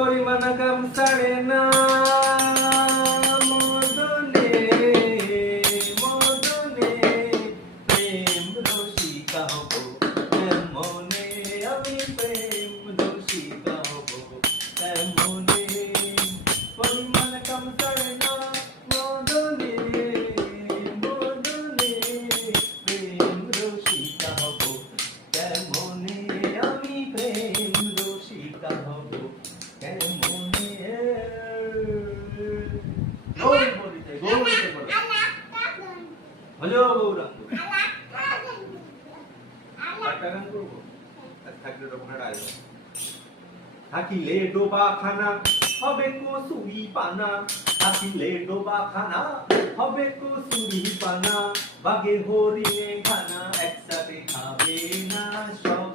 করি মানা কাম ছাড়ে না মদনে মদনে প্রেম রসিকা হব এমনে আমি প্রেম রসিকা হব এমনে করি মানা কাম ছাড়ে না মদনে মদনে প্রেম রসিকা হব কেমনে আমি প্রেম রসিকা হব কেমনে গোল বলিতে বলো হলো গৌরাঙ্গ একটা গান করবো থাকলে রবীন্দ্রনাথ আয়োজন থাকিলে ডোবা খানা হবে কসুরি পানা থাকিলে ডোবা খানা হবে কসুরি পানা বাঘে হরিণে খানা একসাথে খাবে না সব